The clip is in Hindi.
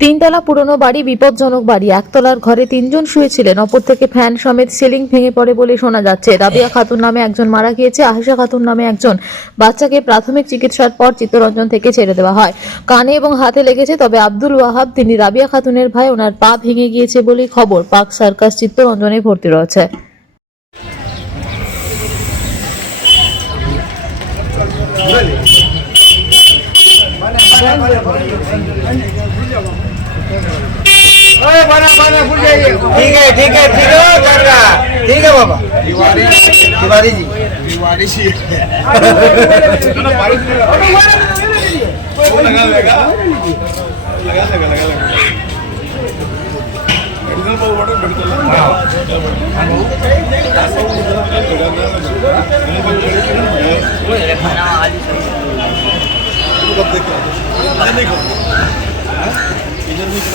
তিনতলা পুরনো বাড়ি, বিপজ্জনক বাড়ি। একতলার ঘরে তিনজন শুয়েছিলেন, অপর থেকে ফ্যান সমেত সিলিং ভেঙে পড়ে বলে শোনা যাচ্ছে। রাবিয়া খাতুন নামে একজন মারা গিয়েছে আহেশা খাতুন নামে একজন বাচ্চাকে প্রাথমিক চিকিৎসার পর চিত্তরঞ্জন থেকে ছেড়ে দেওয়া হয়। কানে এবং হাতে লেগেছে, তবে আব্দুল ওয়াহাব, তিনি রাবিয়া খাতুনের ভাই, ওনার পা ভেঙে গিয়েছে বলেই খবর। পাক সার্কাস চিত্তরঞ্জনে ভর্তি রয়েছে। ठीक है ठीक है ठीक है। काका ठीक है, बाबा। तिवारी तिवारी जी। तिवारी वो लगा लेगा लगा लेगा, लगा। इधर देखो इधर देखो।